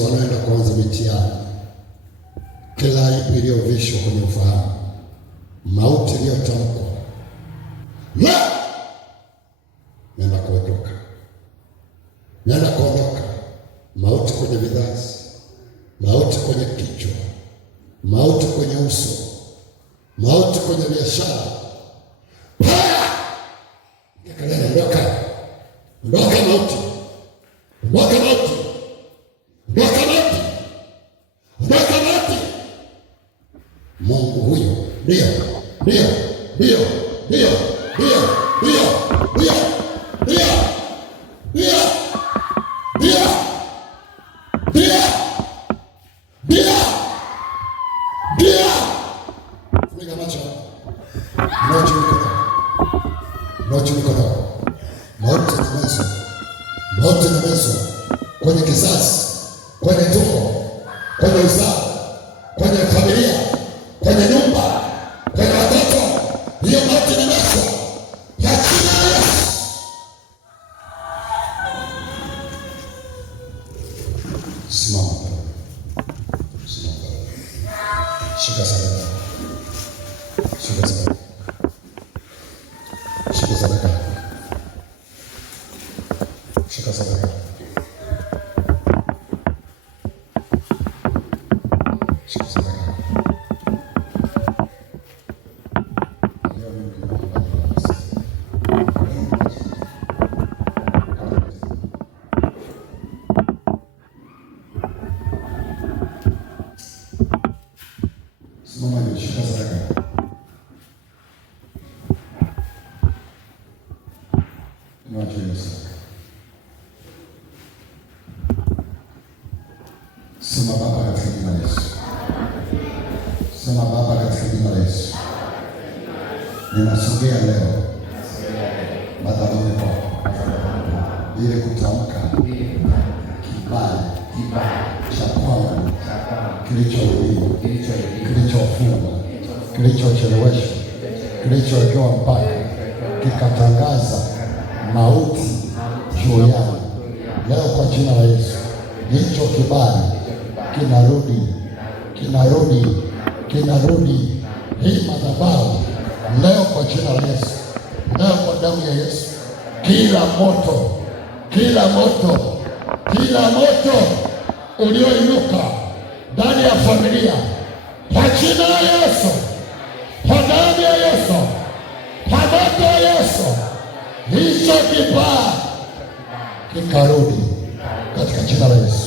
wanaenda kuanza mitihani, kila aibu iliyovishwa kwenye ufahamu, mauti iliyotamkwa naenda kuondoka, naenda kuondoka. Mauti kwenye vizazi, mauti kwenye kichwa, mauti kwenye uso, mauti kwenye biashara. Kelele, ondoka, ondoka mauti, ondoka mauti, ondoka mauti, ondoka mauti. Mungu huyo ndio, ndio, ndio, ndio, ndio, ndio, ndio, ndio, ndio, ndio, ndio, ndio, ndio. Funika macho, macho mikono, macho mikono. Mauti na meso, mauti na meso kwenye kizazi, kwenye tumbo, kwenye uzao, kwenye familia, kwenye nyumba, kwenye watoto. Hiyo mauti na meso ya jina la Yesu. Simama, simama, shika sadaka, shika sadaka, shika sadaka, shika sadaka, shika sadaka. Simama hiyo, shika sadaka. Mwache Yesu. Sema Baba katika jina la Yesu. Sema Baba katika jina la Yesu. Ninasogea leo madhabahuni kwako ili kutamka kibali cha kwangu kilichoibiwa, kilichofungwa, kilichocheleweshwa, kilichowekewa mpaka, kikatangaza mauti juu yangu. Leo kwa jina la Yesu, hicho kibali kinarudi, kinarudi, kinarudi. Hii madhabahu leo kwa jina la Yesu, leo kwa damu ya Yesu, kila moto, kila moto, kila moto ulioinuka ndani ya familia, kwa jina la Yesu, kwa damu ya Yesu, kwa moto wa Yesu, hicho kibali kikarudi katika jina la Yesu.